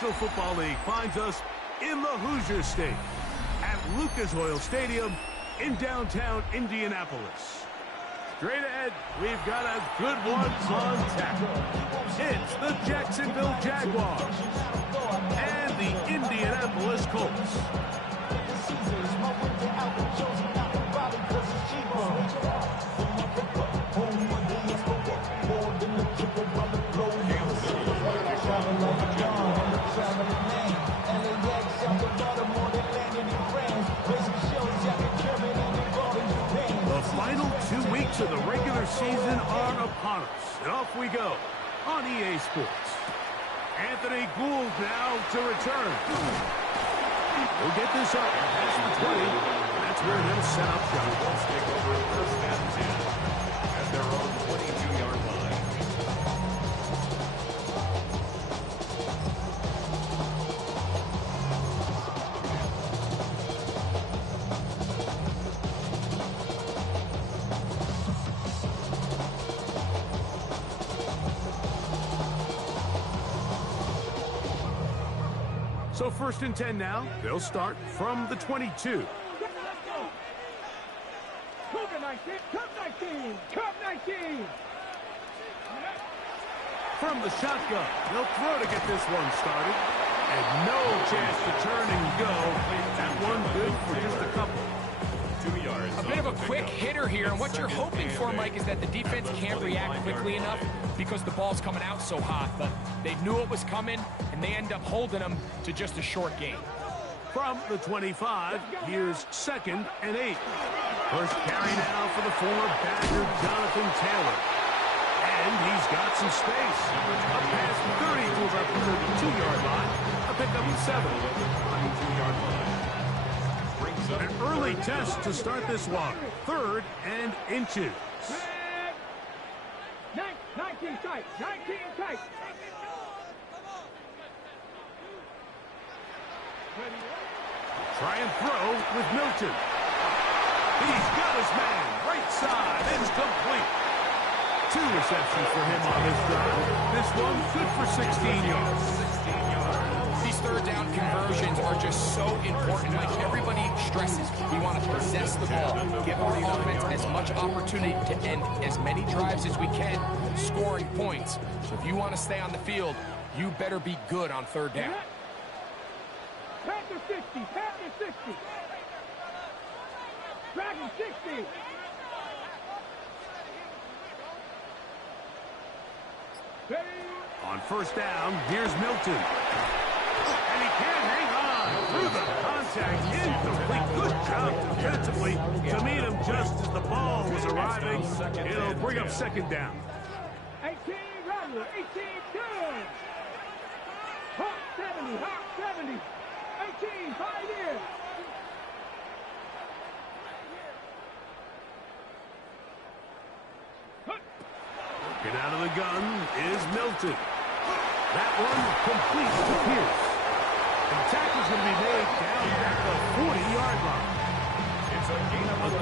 National Football League finds us in the Hoosier State at Lucas Oil Stadium in downtown Indianapolis. Straight ahead, we've got a good one on tap. It's the Jacksonville Jaguars and the Indianapolis Colts. The final 2 weeks of the regular season are upon us, and off we go on EA Sports. Anthony Gould now to return. We'll get this up past the 20. That's where they'll set up shop. Let's take over first and 10 at their own 22-yard line. So first and 10 now. They'll start from the 22. From the shotgun, they'll throw to get this one started. And no chance to turn and go. That one good for just a couple. 2 yards. A bit of a quick hitter here, and what you're hoping for, Mike, is that the defense can't react quickly enough because the ball's coming out so hot. But they knew it was coming, and they end up holding them to just a short gain. From the 25, here's 2nd and 8. First carry now for the former Badger, Jonathan Taylor. And he's got some space. A pass 30 moves up to the 2-yard line. A pickup of 7. 22-yard line. An early test to start this one. 3rd and inches. 19 tight. 19 tight. Try and throw with Milton. He's got his man. Right side. Incomplete. 2 receptions for him on this drive. This one good for 16 yards. 16 yards. These third down conversions are just so important. Like everybody stresses, we want to possess the ball, give our offense as much opportunity to end as many drives as we can, scoring points. So if you want to stay on the field, you better be good on third down. Panther 60, Panther 60. Dragon 60. On first down, here's Milton. And he can't hang on through the contact. Incomplete. Good job defensively to meet him just as the ball was arriving. It'll bring up 2nd down. 18, Rattler, 18, good. Hawk 70, Hawk 70. 18, Pioneer. Get out of the gun is Milton. That one complete to Pierce. And the tackle's going to be made down at the 40-yard line. It's a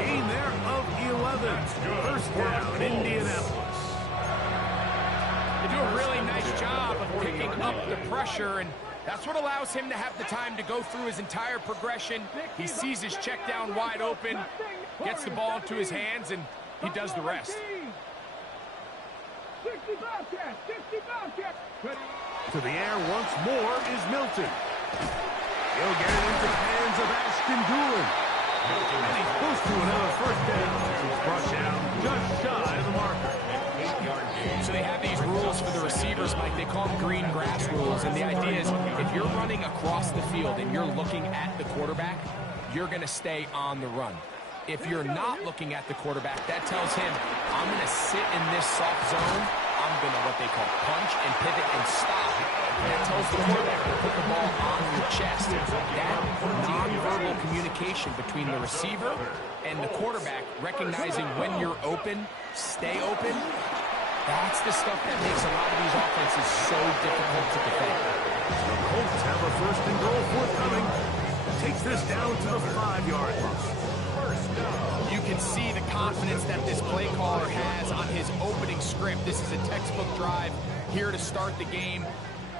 gain there of 11. First down, Indianapolis. They do a really nice job of picking up the pressure, and that's what allows him to have the time to go through his entire progression. He sees his check down wide open, gets the ball into his hands, and he does the rest. 60 Bobcat, 60 Bobcat. To the air once more is Milton. He'll get it into the hands of Ashton Doolin. And he's close to another first down. He's brought down just shy of the marker. 8-yard gain. So they have these rules for the receivers, Mike. They call them green grass rules. And the idea is if you're running across the field and you're looking at the quarterback, you're going to stay on the run. If you're not looking at the quarterback, that tells him, I'm going to sit in this soft zone. I'm going to what they call punch and pivot and stop. That tells the quarterback to put the ball on your chest. That nonverbal communication between the receiver and the quarterback, recognizing when you're open, stay open, that's the stuff that makes a lot of these offenses so difficult to defend. The Colts have a first and goal forthcoming. Takes this down to the 5-yard line. You can see the confidence that this play caller has on his opening script. This is a textbook drive here to start the game.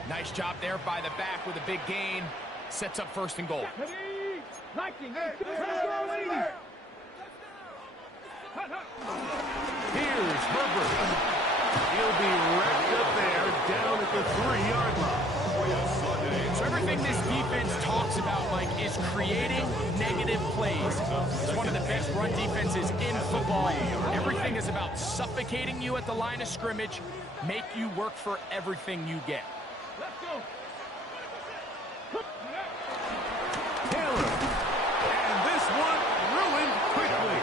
Nice job there by the back with a big gain. Sets up 1st and goal. Here's Herbert. He'll be wrapped up there down at the 3-yard line. So everything this defense talks about, Mike, is creating negative plays. It's one of the best run defenses in football. Everything is about suffocating you at the line of scrimmage, make you work for everything you get. Let's go. Taylor. And this one ruined quickly.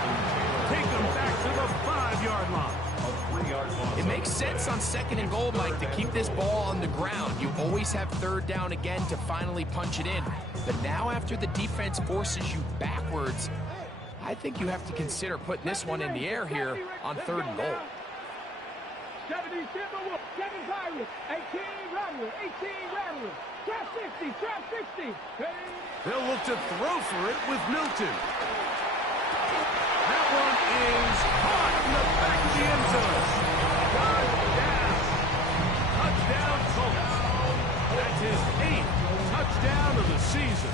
Take them back to the 5-yard line. It makes sense on 2nd and goal, Mike, to keep this ball on the ground. You always have 3rd down again to finally punch it in. But now after the defense forces you backwards, I think you have to consider putting this one in the air here on 3rd and goal. 70 Timberwolves, 7 Pirates, 18 Rattlers, 18 Rattlers, trap 60, trap 60. They'll look to throw for it with Milton. That one is caught in the back of the end zone. Touchdown. Touchdown, Colts. That's his 8th touchdown of the season.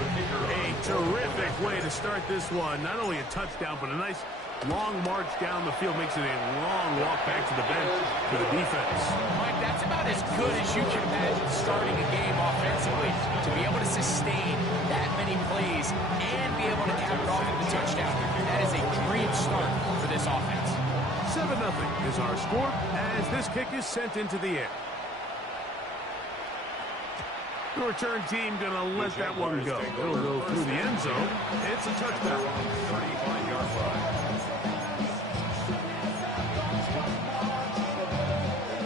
A terrific way to start this one. Not only a touchdown, but a nice long march down the field. Makes it a long walk back to the bench for the defense. Mike, that's about as good as you can imagine starting a game offensively. To be able to sustain that many plays and be able to cap it off with the touchdown, that is a dream start for this offense. 7-0 is our score as this kick is sent into the air. The return team going to let that one go. It'll go through the end zone. It's a touchdown.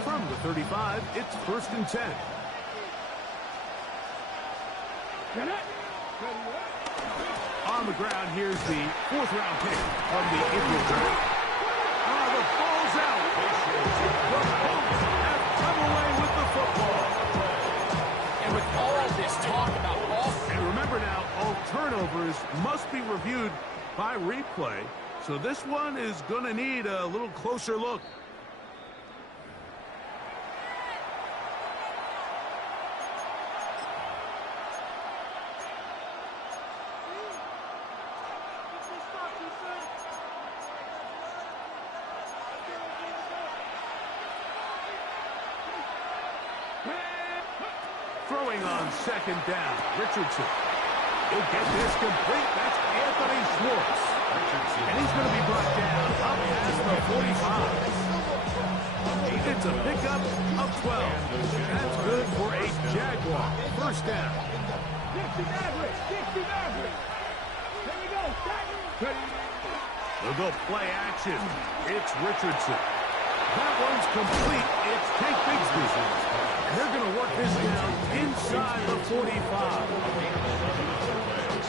From the 35, it's 1st and 10. On the ground, here's the 4th-round pick from the April draft. The ball's out. The Colts have come away with the football. And with all this talk about And remember now, all turnovers must be reviewed by replay. So this one is going to need a little closer look. Throwing on 2nd down, Richardson. He'll get this complete. That's Anthony Schwartz. And he's going to be brought down up past the 45. He gets a pickup of 12. That's good for a Jaguar. 1st down. 60 Mavericks, 60 Mavericks. Here we go, They'll go play action. It's Richardson. That one's complete. It's Tank Bigsby. They're going to work this down inside the 45.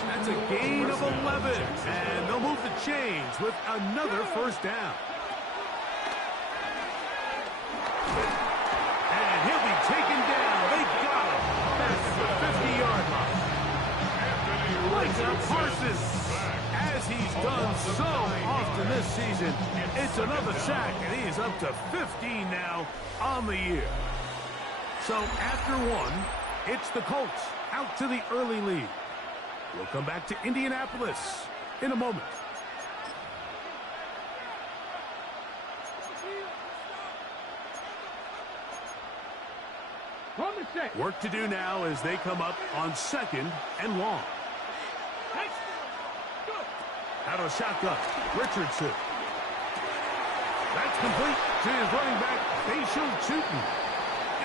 That's a gain of 11. And they'll move the chains with another 1st down. And he'll be taken down. They got him. That's the 50-yard line. Like Parsons, as he's done so often this season, it's another sack, and he is up to 15 now on the year. So after one, it's the Colts out to the early lead. We'll come back to Indianapolis in a moment. Work to do now as they come up on 2nd and long. Out of a shotgun, Richardson. That's complete to his running back, Facial Tootin.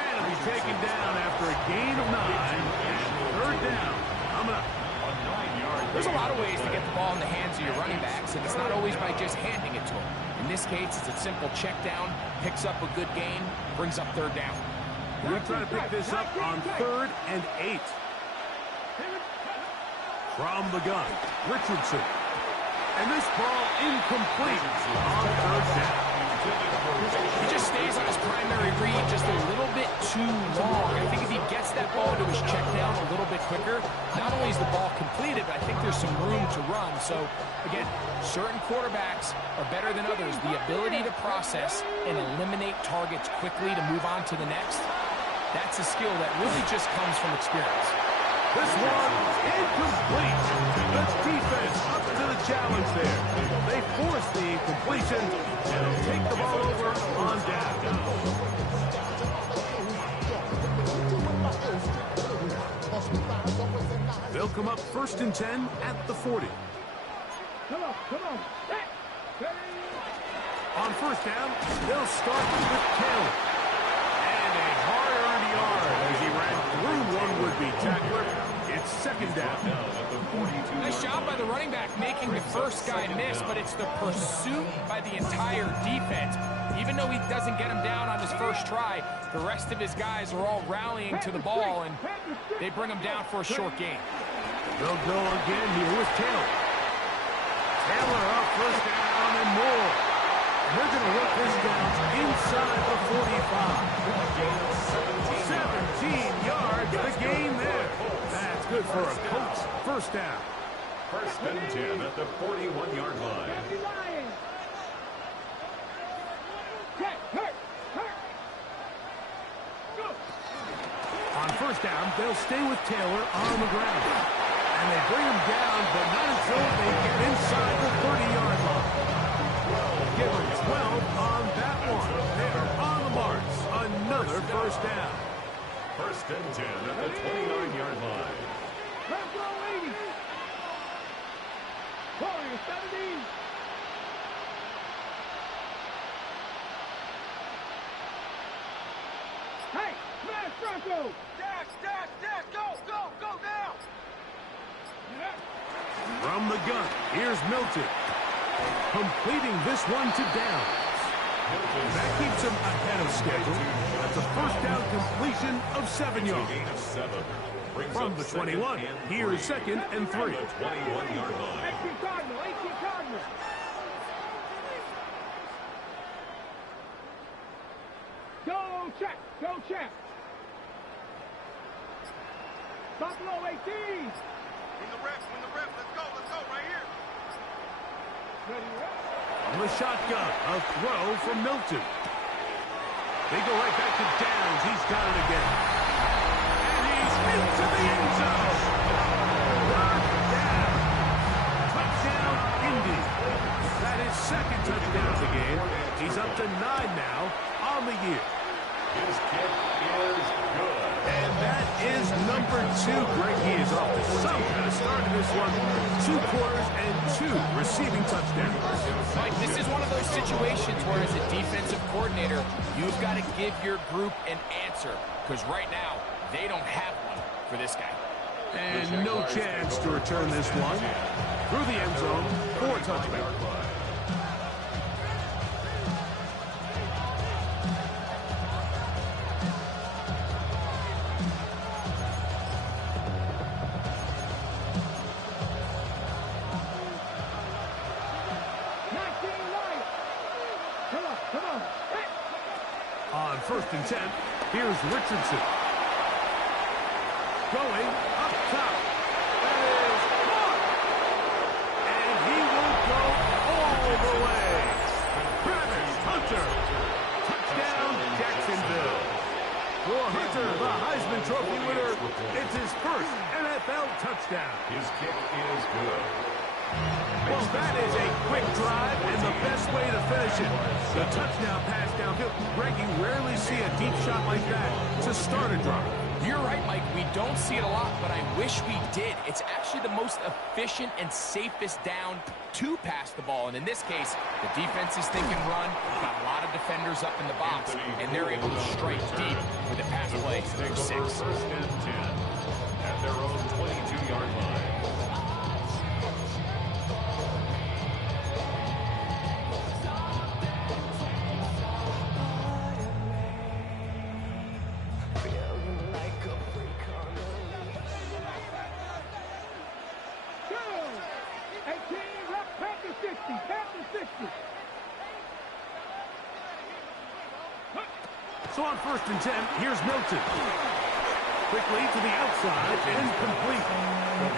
And he's taken down after a gain of 9. And 3rd down. Coming up. There's a lot of ways to get the ball in the hands of your running backs, and it's not always by just handing it to them. In this case, it's a simple check down, picks up a good gain, brings up 3rd down. We're going to try to pick this up on 3rd and 8. From the gun, Richardson. And this ball incomplete on 3rd down. He just stays on his primary read just a little bit too long. I think if he gets that ball to his check down a little bit quicker, not only is the ball completed, but I think there's some room to run. So, again, certain quarterbacks are better than others. The ability to process and eliminate targets quickly to move on to the next, that's a skill that really just comes from experience. This one incomplete. The defense up to the challenge there. They force the incompletion and will take the ball over on down. They'll come up 1st and 10 at the 40. Come on. On 1st down, they'll start with Taylor. And a hard-earned yard as he ran through one would-be tackler. It's 2nd down. Nice job by the running back making the first guy miss, but it's the pursuit by the entire defense. Even though he doesn't get him down on his first try, the rest of his guys are all rallying to the ball, and they bring him down for a short gain. They'll go again here with Taylor. Taylor up 1st down and more. They're going to work this down inside the 45. 17 yards to gain there. That's good for a Colts 1st down. 1st and 10 at the 41-yard line. On 1st down, they'll stay with Taylor on the ground. And they bring him down, but not until they get inside the 30-yard line. Give him 12 on that one. They're on the march. Another 1st down. 1st and 10 at the 29-yard line. Let's go, 80. Warriors 17. Hey, smash Bronco. Dash, go now. From the gun, here's Milton. Completing this one to Downs. That keeps him ahead of schedule. That's a 1st down completion of 7 yards. From the 21, here's 2nd and 3. 21-yard line. 18 Cardinal. Go check. Buffalo 18. Win the rep, let's go, right here. Ready, rep. On the shotgun, a throw from Milton. They go right back to Downs. He's got it again. And he's into the end zone. Knocked down. Touchdown, Indy. That is 2nd touchdown of the game. He's up to 9 now on the year. His kick is good. And that is number 2. Greg, he is off to some kind of start in this one. 2 quarters and 2 receiving touchdowns. Mike, this is one of those situations where as a defensive coordinator, you've got to give your group an answer. Because right now, they don't have one for this guy. And no chance to return this one. Through the end zone for a touchdown. On 1st and 10, here's Richardson. Going up top. That is caught. And he will go all the way. Travis Hunter. Touchdown, Jacksonville. For Hunter, the Heisman Trophy winner, it's his 1st NFL touchdown. His kick is good. Well, that is a quick drive and the best way to finish it. The touchdown pass downfield. Greg, you rarely see a deep shot like that to start a drive. You're right, Mike. We don't see it a lot, but I wish we did. It's actually the most efficient and safest down to pass the ball. And in this case, the defense is thinking run, got a lot of defenders up in the box, and they're able to strike deep with the pass play. There's 6. 1st and 10 at their own 22-yard line. So on 1st and 10, here's Milton. Quickly to the outside and complete.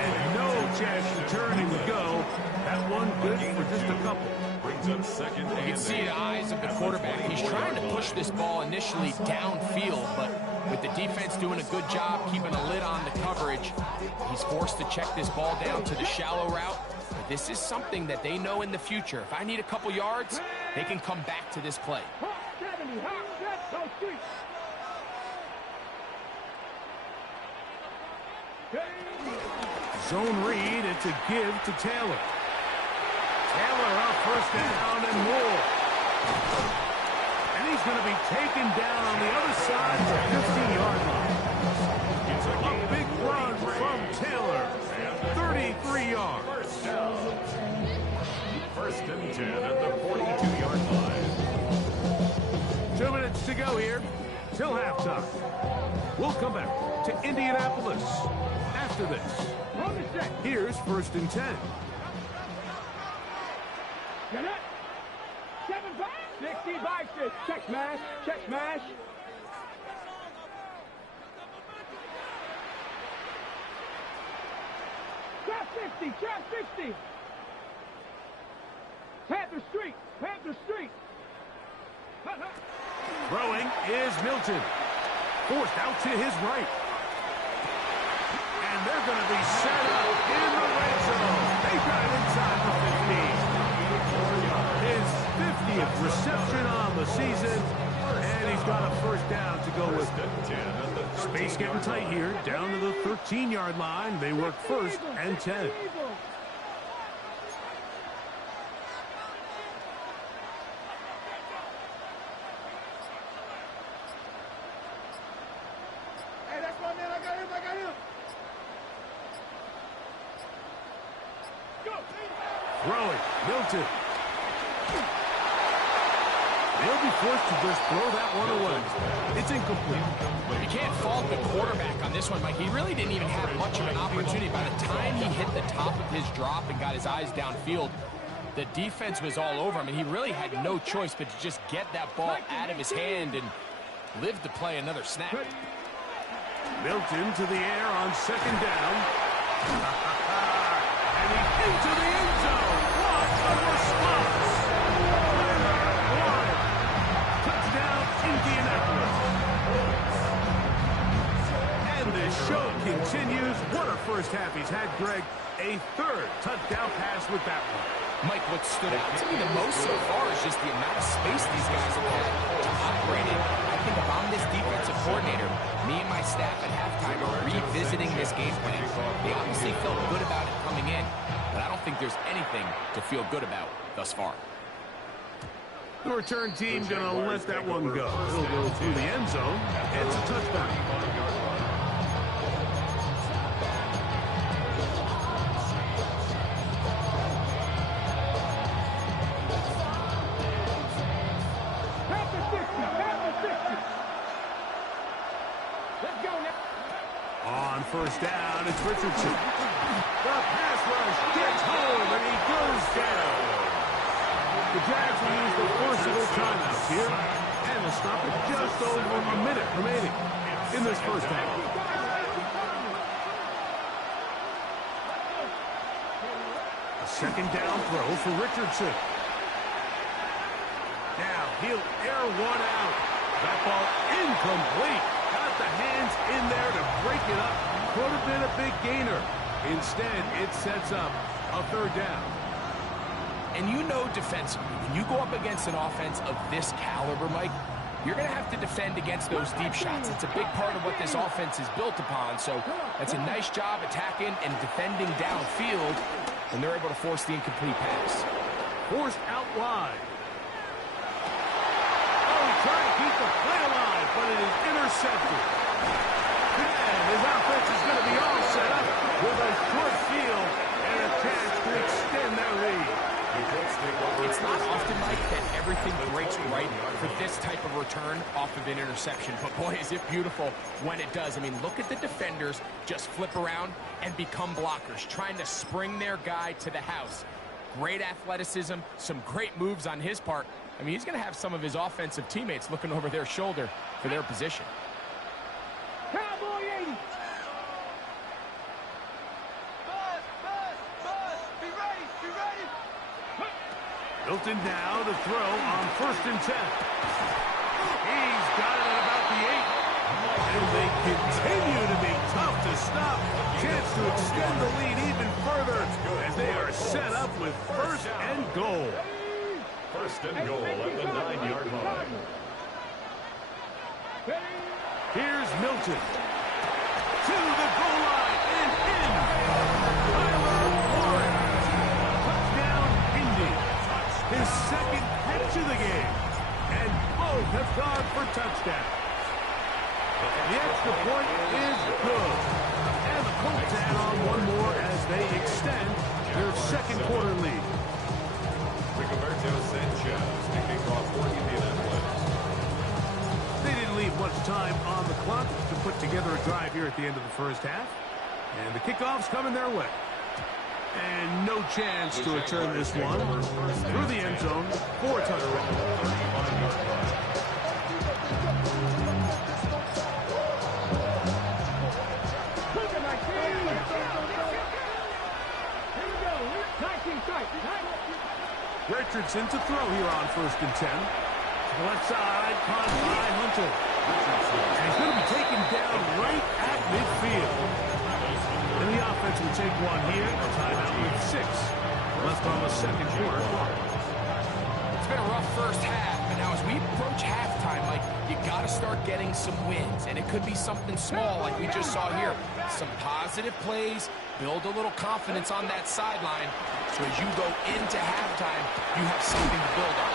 And no chance to turn and go. That one good for just a couple. Brings up second. You can see the eyes of the quarterback. He's trying to push this ball initially downfield, but with the defense doing a good job keeping a lid on the coverage, he's forced to check this ball down to the shallow route. But this is something that they know in the future. If I need a couple yards, they can come back to this play. Zone read, it's a give to Taylor. Taylor up first down and more. And he's going to be taken down on the other side of the 15-yard line. A big run from Taylor. 33 yards. First down. First and 10 at the 42-yard line. 2 minutes to go here till halftime. We'll come back to Indianapolis after this. Here's first and 10. Get it. 7-5. 60 by 6. Check smash. Check smash. Trap 60. Trap 60. Panther Street. Panther Street. Throwing is Milton. Forced out to his right. And they're going to be set up in the red zone. They got it inside the 15. His 50th reception on the season. And he's got a first down to go with it. Space getting tight here. Down to the 13-yard line. They work first and 10. Throwing, Milton. They'll be forced to just throw that one away. It's incomplete. You can't fault the quarterback on this one, Mike. He really didn't even have much of an opportunity. By the time he hit the top of his drop and got his eyes downfield, the defense was all over him, and he really had no choice but to just get that ball out of his hand and live to play another snap. Milton to the air on second down. And he's into the end zone. What a response! Touchdown, Indianapolis. And the show continues. What a first half he's had, Greg. A third touchdown pass with that one. Mike, what stood out to me the most so far is just the amount of space these guys have had to operate in. I think if I'm this defensive coordinator, me and my staff at halftime are revisiting this game plan. They obviously felt good about it coming in, but I don't think there's anything to feel good about thus far. The return team going to let that one go. It'll go through the end zone. It's a touchdown. On first down, it's Richardson. The pass rush gets home, and he goes down. The Jags will use the first of their timeouts here, and will stop at just over a minute remaining in this first half. A second down throw for Richardson. Now he'll air one out. That ball incomplete. Got the hands in there to break it up. Could have been a big gainer. Instead, it sets up a third down. And you know defensively, when you go up against an offense of this caliber, Mike, you're going to have to defend against those deep shots. It's a big part of what this offense is built upon. So that's a nice job attacking and defending downfield, and they're able to force the incomplete pass. Forced out wide. Oh, trying to keep the play alive, but it is intercepted. And his offense is going to be all set up with a short field and a chance to extend their lead. It's not often, Mike, that everything breaks right for this type of return off of an interception. But, boy, is it beautiful when it does. I mean, look at the defenders just flip around and become blockers, trying to spring their guy to the house. Great athleticism, some great moves on his part. I mean, he's going to have some of his offensive teammates looking over their shoulder for their position. Cowboy 80. Be ready, be ready. Hilton now to throw on 1st and 10. He's got it at about the 8. And they continue to be tough to stop. Chance to extend the lead even further as they are set up with 1st and goal. 1st and goal at the 9-yard line. Here's Milton. To the goal line and in. Tyler Warren. Touchdown, Indy. His 2nd catch of the game. And both have gone for touchdowns. The extra point is good. And the Colts add on one more as they extend their 2nd quarter lead. Rigoberto Sanchez to kick off for Indianapolis. They didn't leave much time on the clock to put together a drive here at the end of the 1st half. And the kickoff's coming their way. And no chance to return this one through the end zone for a touchdown. Richardson to throw here on 1st and 10. To the left side, caught by Hunter. And he's going to be taken down right at midfield. And the offense will take one here. A timeout with 6 left on the 2nd quarter. It's been a rough 1st half, but now as we approach halftime, like, you got to start getting some wins. And it could be something small like we just saw here. Some positive plays, build a little confidence on that sideline. So as you go into halftime, you have something to build on.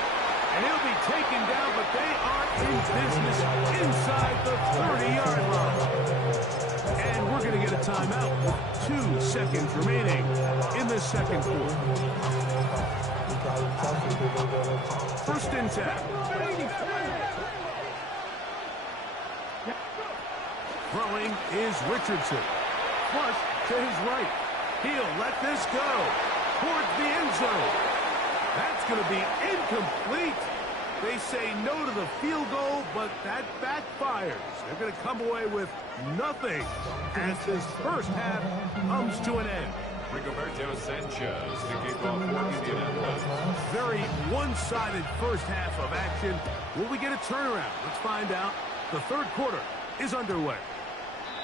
And he'll be taken down, but they are in business inside the 30-yard line. And we're going to get a timeout with 2 seconds remaining in the 2nd quarter. 1st and 10. Throwing is Richardson. Flush to his right. He'll let this go towards the end zone. That's going to be incomplete. They say no to the field goal, but that backfires. They're going to come away with nothing as this 1st half comes to an end. Rigoberto Sanchez to kick off for Indianapolis. Very one-sided 1st half of action. Will we get a turnaround? Let's find out. The 3rd quarter is underway.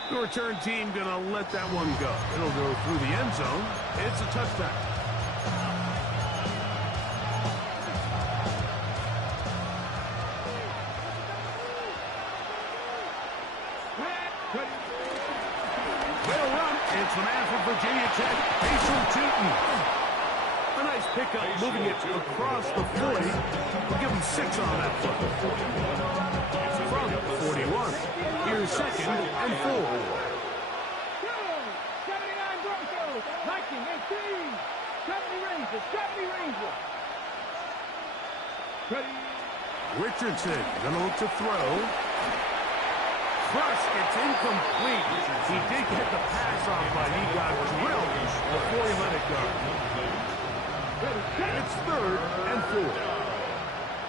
The return team going to let that one go. It'll go through the end zone. It's a touchdown. They'll run. It's the man from Virginia Tech, Mason Tootin. A nice pickup, moving it across the 40. We'll give him 6 on that one. From 41. Here's 2nd and 4. 79 Broncos. 1918. 70 Rangers. 70 Rangers. Ready. Richardson going to look to throw. Crush, it's incomplete. He did get the pass off, but he got drilled before he let it go. It's 3rd and 4.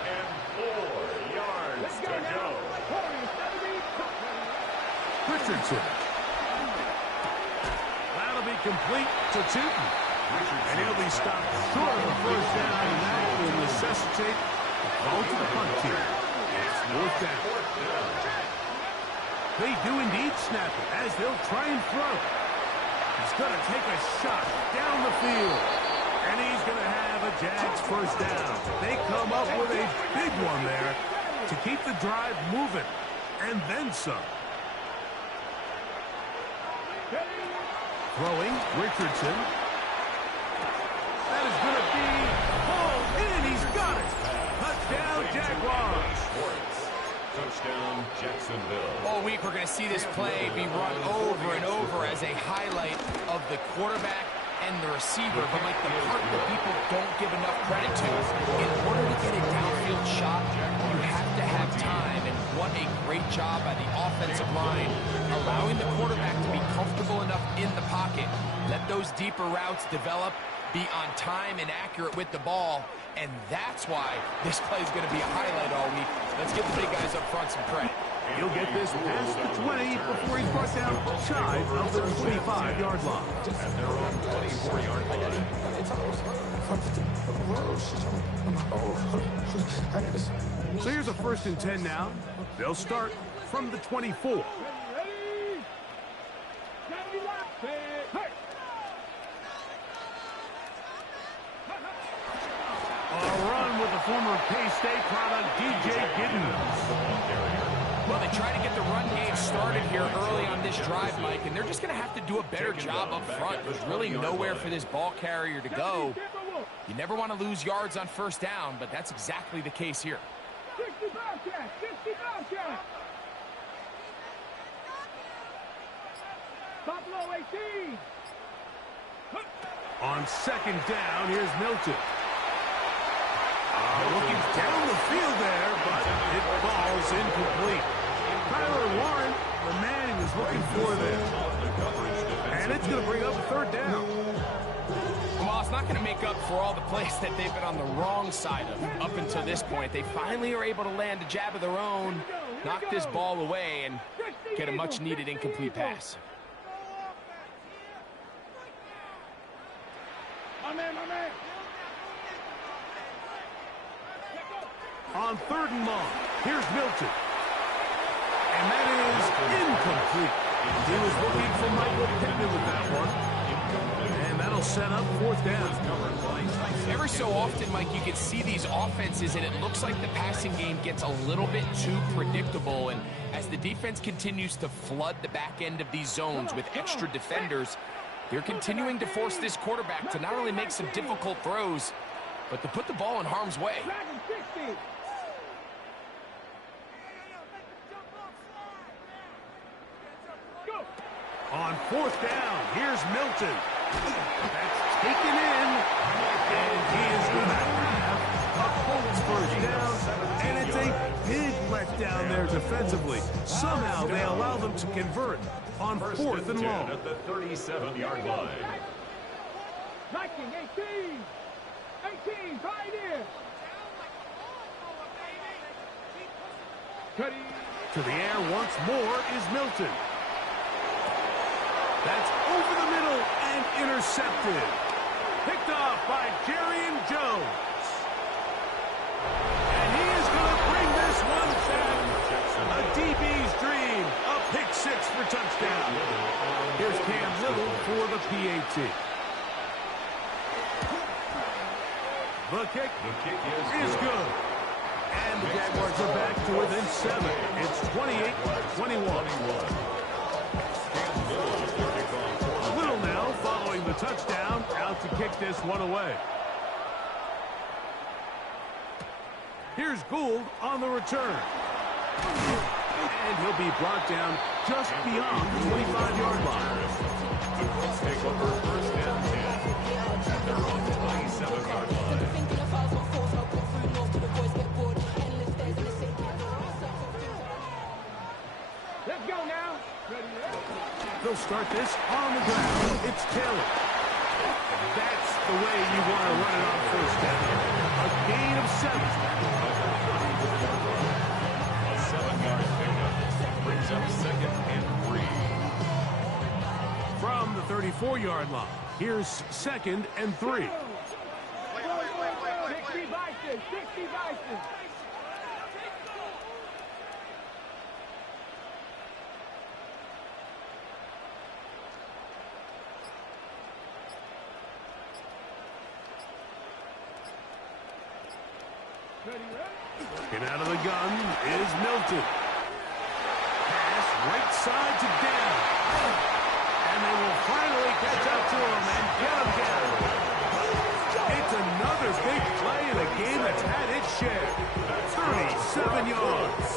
And 4 yards to go. Richardson. That'll be complete to Tootin. And he'll be stopped short of the 1st down, and that will necessitate a call to the punt team. It's 4th down. They do indeed snap it as they'll try and throw. He's going to take a shot down the field. And he's going to have a Jags 1st down. They come up with a big one there to keep the drive moving. And then some. Throwing, Richardson. That is going to be pulled in. He's got it. Touchdown, Jaguars. Touchdown, Jacksonville. All week we're going to see this play be run over and over as a highlight of the quarterback and the receiver, but like the part that people don't give enough credit to. In order to get a downfield shot, you have to have time, and what a great job by the offensive line, allowing the quarterback to be comfortable enough in the pocket, let those deeper routes develop, be on time and accurate with the ball, and that's why this play is going to be a highlight all week. Let's give the big guys up front some credit. He'll get this past the 20 before he's brought down shy of the 25-yard line. At their own 24-yard line. So here's a 1st and 10 now. They'll start from the 24. Ready? A run with the former K-State product, DJ Giddens. Well, they try to get the run game started here early on this drive, Mike, and they're just going to have to do a better job up front. There's really nowhere for this ball carrier to go. You never want to lose yards on 1st down, but that's exactly the case here. 60 Bobcat! 60 Bobcat! Buffalo 18! On 2nd down, here's Milton. Looking down the field there, but it falls incomplete. Tyler Warren, the man he was looking for there. And it's going to bring up 3rd down. Well, it's not going to make up for all the plays that they've been on the wrong side of up until this point. They finally are able to land a jab of their own, knock this ball away, and get a much-needed incomplete pass. My man! On 3rd and long, here's Milton. And that is incomplete. He was looking for Michael Pittman with that one. And that'll set up 4th down. Every so often, Mike, you can see these offenses, and it looks like the passing game gets a little bit too predictable. And as the defense continues to flood the back end of these zones with extra defenders, they're continuing to force this quarterback to not only make some difficult throws, but to put the ball in harm's way. Dragon 60! On 4th down, here's Milton. That's taken in, and he is going to have a Colts 1st down, and it's a big letdown there defensively. Somehow they allow them to convert on 4th and long. At the 37-yard line. Viking 18! 18, Pioneer! Cuddy! To the air once more is Milton. That's over the middle and intercepted. Picked off by Jerrion Jones. And he is going to bring this one back. A DB's dream. A pick 6 for touchdown. Here's Cam Little for the PAT. The kick is good. And the Jaguars are back to within 7. It's 28-21. Little now following the touchdown, out to kick this one away. Here's Gould on the return. And he'll be brought down just beyond the 25-yard line. Take over 1st and 10 at their own 27-yard line. Let's go now! They'll start this on the ground. It's Taylor. That's the way you want to run it on 1st down. A gain of 7. A 7-yard pickup brings up 2nd and 3. From the 34-yard line, here's 2nd and 3. 60 Bison! 60 Bison! Looking out of the gun is Milton. Pass right side to down. And they will finally catch up to him and get him down. It's another big play in a game that's had its share. 37 yards.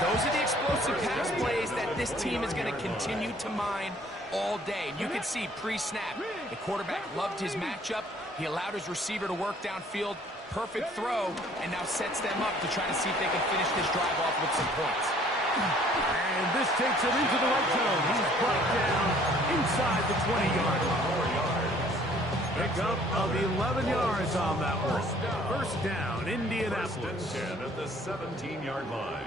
Those are the explosive pass plays that this team is going to continue to mine all day. And you can see pre-snap, the quarterback loved his matchup. He allowed his receiver to work downfield. Perfect throw, and now sets them up to try to see if they can finish this drive off with some points. And this takes him into the red zone. He's brought down inside the 20-yard line. Pick up of 11 yards on that one. 1st down, Indianapolis. 1st and 10 at the 17-yard line.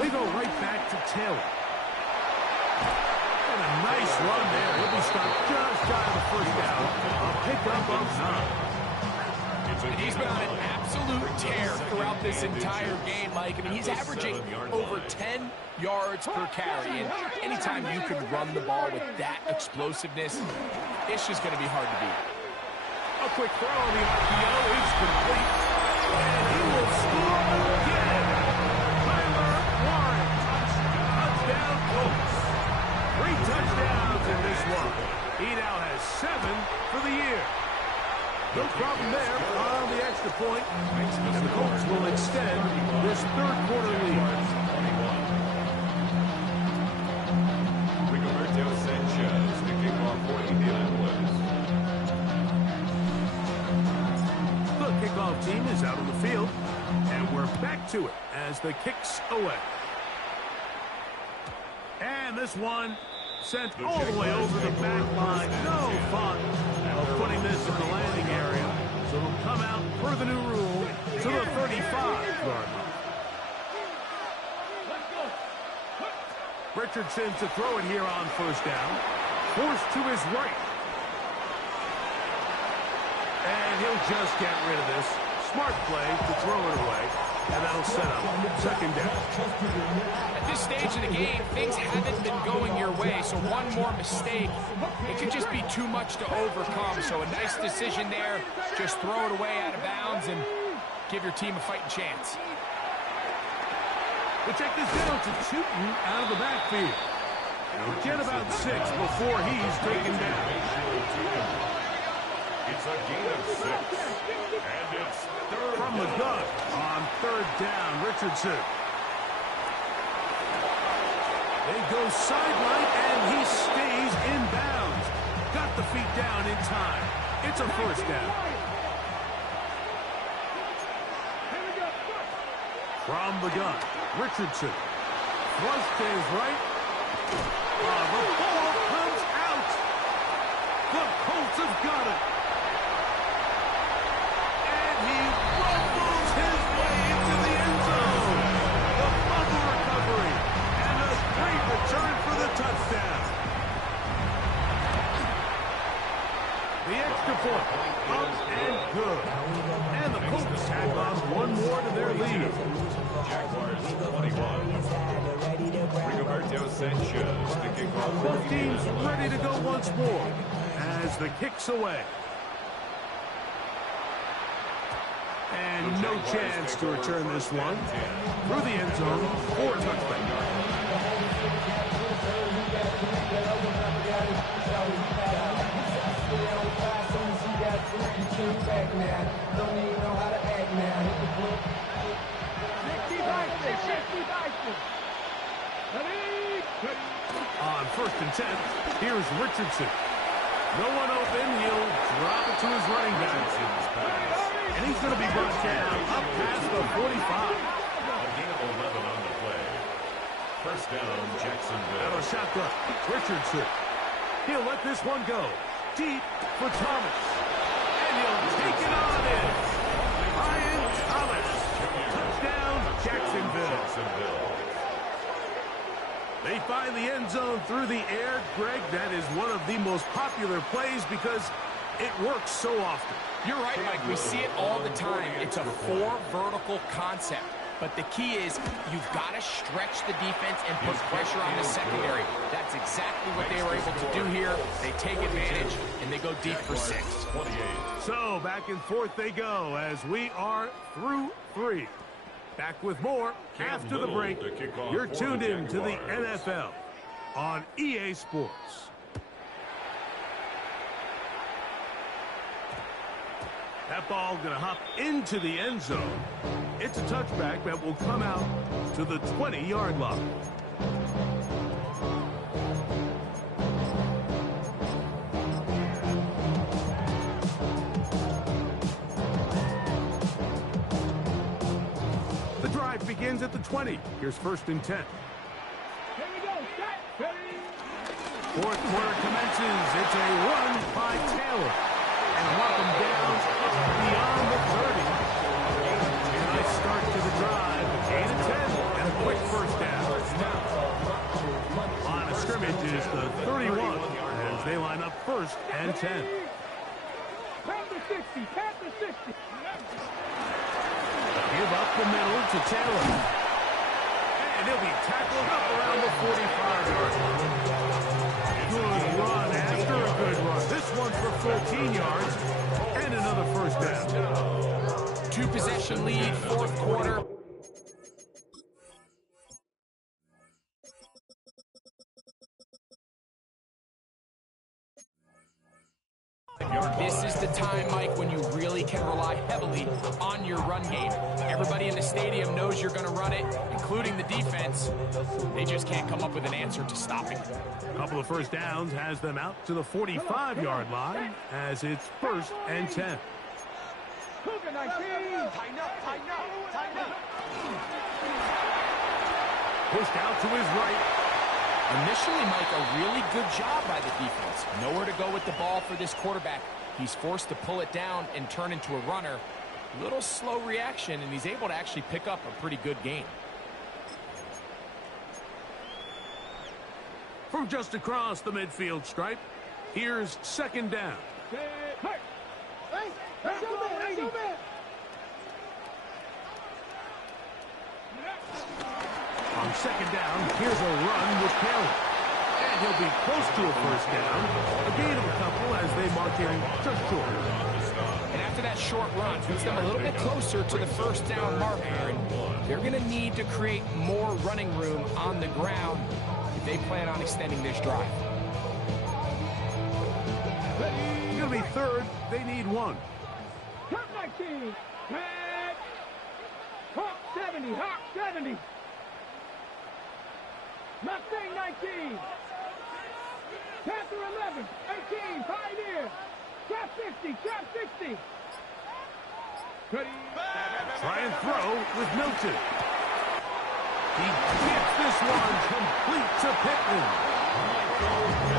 We go right back to Taylor. And a nice run there. He'll be stopped just shy of the first down. A pickup of 9. And he's been on an absolute tear throughout this entire game, Mike. I mean, he's averaging over 10 yards per carry. And anytime you can run the ball with that explosiveness, it's just going to be hard to beat. A quick throw on the RPO is complete. And he will score again. Tyler Warren. Touchdown Colts. 3 touchdowns in this one. He now has 7 for the year. No problem there on the extra point. And the Colts will extend this third quarter lead. Rigoberto Sanchez, the kickoff for Indianapolis. The kickoff team is out on the field. And we're back to it as the kick's away. And this one sent all the way over the back line. No fun of putting this in the landing area. So it'll come out per the new rule to the 35-yard line. Richardson to throw it here on first down. Forced to his right. And he'll just get rid of this. Smart play to throw it away. And that'll set up second down. At this stage of the game, things haven't been going your way, so one more mistake, it could just be too much to overcome. So a nice decision there. Just throw it away out of bounds and give your team a fighting chance. We'll check this down to Chutin out of the backfield. Get about 6 before he's taken down. It's a gain of 6. And it's third From the gun on third down, Richardson. They go sideline, and he stays in bounds. Got the feet down in time. It's a first down. From the gun, Richardson. Flush to his right. The ball comes out. The Colts have got it. And he rumbles his way into the end zone. The fumble recovery. And a great return for the touchdown. The extra point. Up and good. And the Colts tag on one more to their lead. Jaguars 21. Rigoberto Sanchez, the kickoff. Both teams ready to go once more as the kick's away. And no chance to return this one. Through the end zone for a touchdown. On first and 10, here's Richardson. No one open. He'll drop it to his running back. And he's going to be brought down up past the 45. A gain of 11 on the play. First down, Jacksonville. Out of shotgun, Richardson. He'll let this one go. Deep for Thomas. And he'll take it on in. Ryan Thomas. Touchdown, Jacksonville. They find the end zone through the air. Greg, that is one of the most popular plays because it works so often. You're right, Mike. We see it all the time. It's a 4 vertical concept. But the key is you've got to stretch the defense and put pressure on the secondary. That's exactly what they were able to do here. They take advantage, and they go deep for 6. So back and forth they go as we are through 3. Back with more after the break. You're tuned in to the NFL on EA Sports. That ball going to hop into the end zone. It's a touchback that will come out to the 20-yard line. The drive begins at the 20. Here's first and 10. Fourth quarter commences. It's a run by Taylor. And welcome down beyond the 30. Nice start to the drive. 8 of 10 and a quick first down. first and 10. Panther 60, Panther 60. Give up the middle to Taylor. And he'll be tackled up around the 45-yard line. Good run after a good run. This one's for 14 yards and another first down. Two-possession lead, fourth quarter. This is the time, Mike, when you really can rely heavily on your run game. Everybody in the stadium knows you're going to run it, including the defense. They just can't come up with an answer to stopping it. A couple of first downs has them out to the 45-yard line as it's first and 10. Cougar 19. Tighten up, tighten up, tighten up. Pushed out to his right. Initially, Mike, a really good job by the defense. Nowhere to go with the ball for this quarterback. He's forced to pull it down and turn into a runner. Little slow reaction, and he's able to actually pick up a pretty good gain. From just across the midfield stripe, here's second down. On second down, here's a run with Taylor. And he'll be close to a first down. A gain of a couple as they mark him just short. And after that short run, puts them a little bit closer to the first down marker. And they're going to need to create more running room on the ground if they plan on extending this drive. It's going to be third. They need one. Hawk 19. Head. Hawk 70. Hawk 70. Mustang 19. Panther 11. 18. Pioneer. Trap 60. Trap 60. Try and throw with Milton. He gets this one complete to Pittman.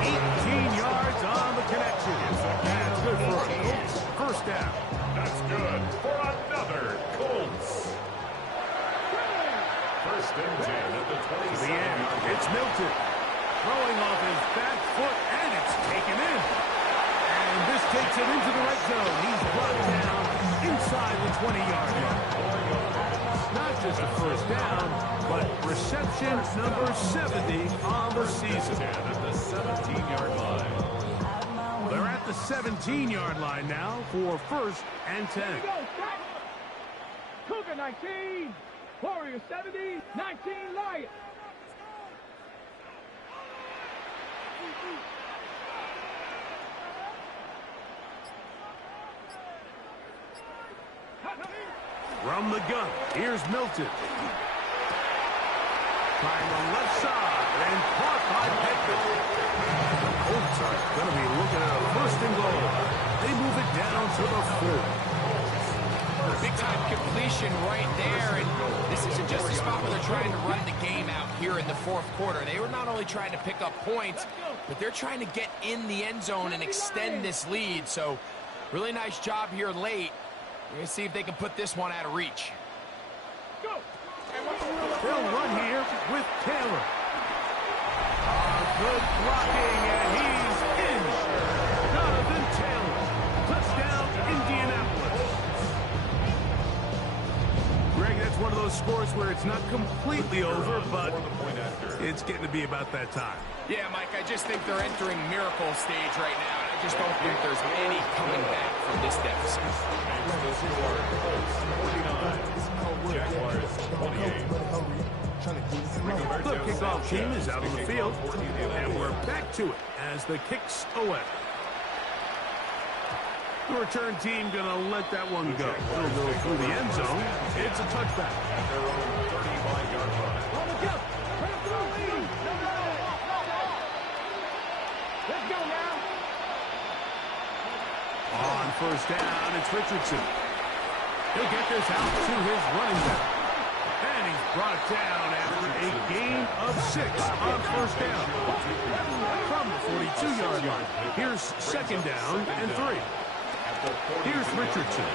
18 yards on the connection. That's good for a Colts first down. That's good for another Colts. First and 10 at the 27. To the end, it's Milton. Throwing off his back foot, and it's taken in. And this takes him into the red zone. He's brought down inside the 20-yard line. Not just a first down, but reception number 70 on the season. At the 17-yard line. They're at the 17-yard line now for first and 10. Here we go, Scott. Cougar 19. Warrior 70. 19 Lion. From the gun, here's Milton. Trying the left side and caught by Pittman. The Colts are going to be looking at a first and goal. They move it down to the 4. Big-time completion right there, and this isn't just a spot where they're trying to run the game out here in the fourth quarter. They were not only trying to pick up points, but they're trying to get in the end zone and extend this lead. So, really nice job here late. We're going to see if they can put this one out of reach. They'll run here with Taylor. Good blocking, and he's in. Jonathan Taylor. Touchdown, Indianapolis. Greg, that's one of those scores where it's not completely over, but it's getting to be about that time. Yeah, Mike, I just think they're entering miracle stage right now, and I just don't think there's any coming back from this deficit. The kickoff team is out on the field, and we're back to it as the kick's away. The return team going to let that one go. It'll go through the end zone. It's a touchback. Let's go now. On first down, it's Richardson. He'll get this out to his running back. And he's brought down after a gain of 6 on first down. From the 42-yard line, here's second down and 3. Here's Richardson.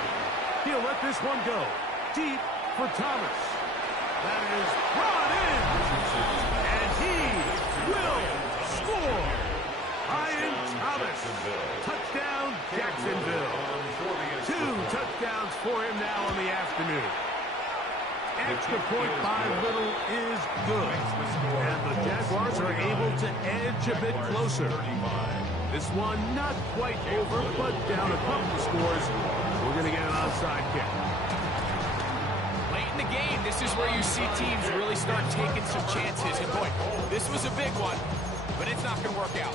He'll let this one go. Deep for Thomas. That is brought in. And he will score. Ryan Thomas. Defenders are able to edge a bit closer. This one not quite over, but down a couple of scores. We're going to get an onside kick. Late in the game, this is where you see teams really start taking some chances. And boy, this was a big one, but it's not going to work out.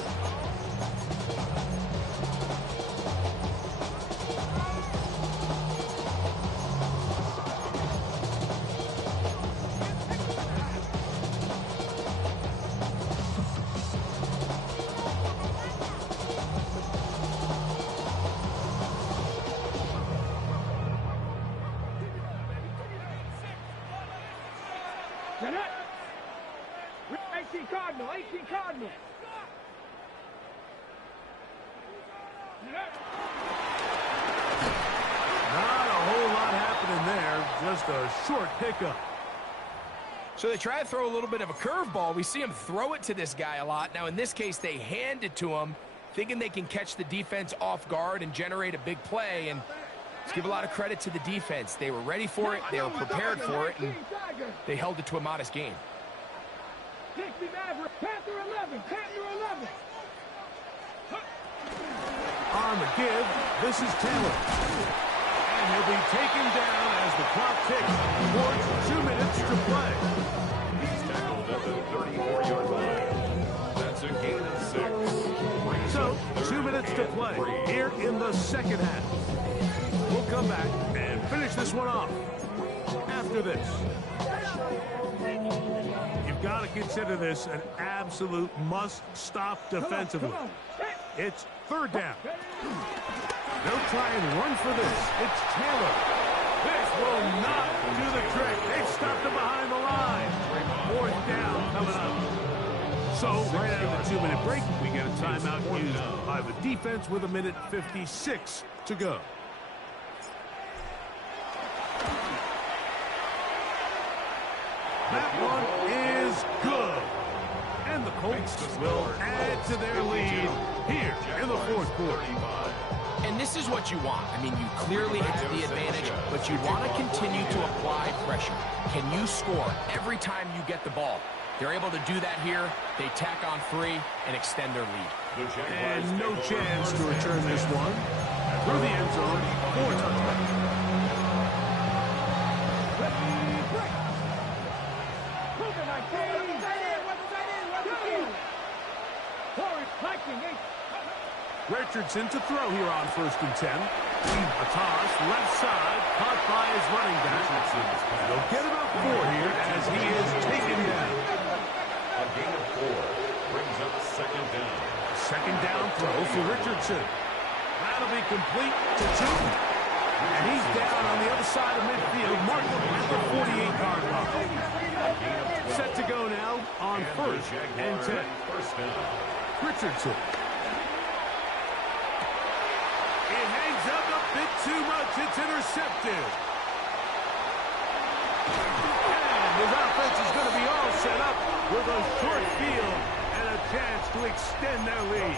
Get it. 18 Cardinal, 18 Cardinal. Not a whole lot happening there, just a short pickup. So they try to throw a little bit of a curveball. We see him throw it to this guy a lot. Now, in this case, they hand it to him, thinking they can catch the defense off guard and generate a big play. And let's give a lot of credit to the defense. They were ready for it, they were prepared for it, and they held it to a modest game. 60 Maverick, Panther 11, Panther 11. On the give, this is Taylor. And he'll be taken down as the clock ticks towards 2 minutes to play. He's tackled at the 34-yard line. That's a gain of 6. So, 2 minutes to play here in the second half. We'll come back and finish this one off after this. You've got to consider this an absolute must-stop defensively. It's third down. They'll try and run for this. It's Taylor. This will not do the trick. They've stopped him behind the line. Fourth down coming up. So, right out of the 2-minute break, we get a timeout used by the defense with 1:56 to go. That one is good. And the Colts will add to their lead here in the fourth quarter. And this is what you want. I mean, you clearly have the advantage, but you want to continue to apply pressure. Can you score every time you get the ball? They're able to do that here. They tack on 3 and extend their lead. And no chance to return this one. Through the end zone, 4 touchdowns. Richardson to throw here on 1st and 10. A toss, left side, caught by his running back. They'll get about 4 here as he is taken down. A gain of 4 brings up 2nd down. Second down throw for Richardson. That'll be complete to 2. And he's down on the other side of midfield, marked at the 48-yard line. Set to go now on 1st and 10. First down. Richardson. It hangs up a bit too much. It's intercepted. And his offense is going to be all set up with a short field and a chance to extend their lead.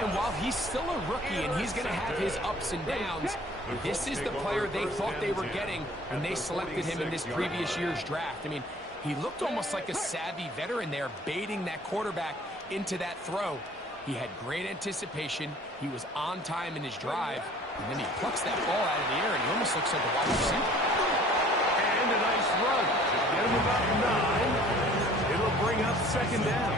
And while he's still a rookie and he's going to have his ups and downs, this is the player they thought they were getting when they selected him in this previous year's draft. I mean, he looked almost like a savvy veteran there, baiting that quarterback into that throw. He had great anticipation. He was on time in his drive. And then he plucks that ball out of the air, and he almost looks like a wide receiver. And a nice run. Get him about 9. It'll bring up 2nd down.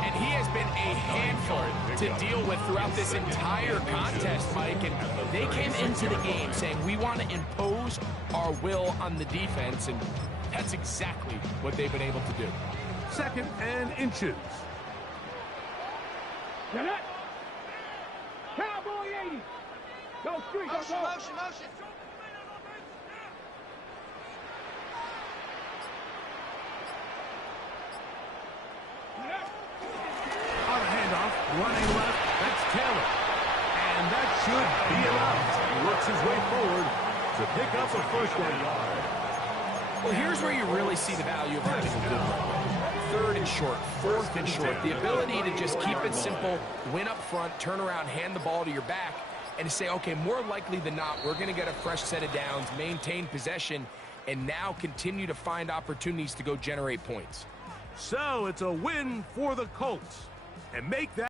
And he has been a handful to deal with throughout this entire contest, Mike. And they came into the game saying, we want to impose our will on the defense. And that's exactly what they've been able to do. 2nd and inches. Get it. Cowboy 80. Go street. Motion, motion, motion. On a handoff, running left, that's Taylor. And that should be enough. He works his way forward to pick up a 1st down. Well, here's where you really see the value of having a good run. 3rd and short, 4th and short. The ability to just keep it simple, win up front, turn around, hand the ball to your back, and to say, okay, more likely than not, we're going to get a fresh set of downs, maintain possession, and now continue to find opportunities to go generate points. So it's a win for the Colts. And make that